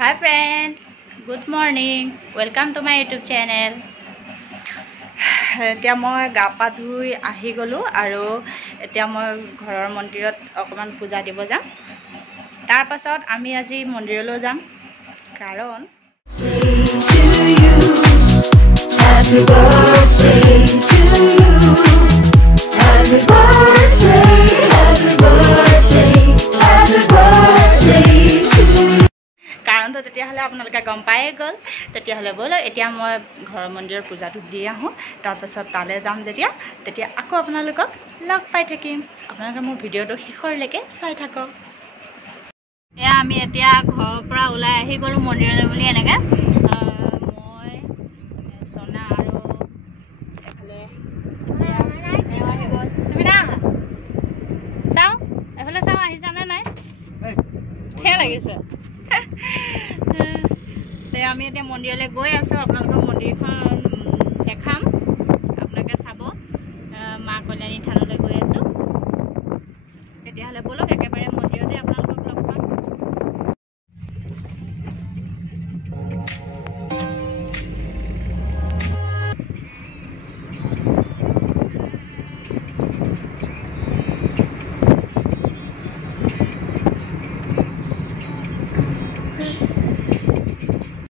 Hi friends, good morning. Welcome to my YouTube channel. এতিয়া মই গা পা ধুই আহি গলো আৰু এতিয়া মই ঘৰৰ মন্দিৰত অকমান পূজা দিব যাম। তাৰ পাছত আমি আজি মন্দিৰলৈ যাম কাৰণ Happy birthday to you. Happy birthday, happy birthday, happy birthday to you. কাৰণ তো তেতিয়া হলে আপোনালোকে গম পায়ে গল তেতিয়া হলে বল এতিয়া মই ঘৰৰ মন্দিৰৰ পূজাটো দি আহো তাৰ পাছত তালে যাম তেতিয়া আকৌ আপোনালোকক লগ পাই থাকিম আপোনালোকে মোৰ ভিডিওটো শেষৰলৈকে চাই থাকক এয়া আমি এতিয়া ঘৰৰ পৰা ওলাই আহি গলো মন্দিৰলৈ বুলি এনেকে মই সোনা আৰু এফালে আহি গল তুমি না চাও এফালে চাও আহিছানে নাই ঠেক লাগিছে আমি এতিয়া মন্দিৰলৈ গৈ আছো আপোনালোকৰ মন্দিৰখন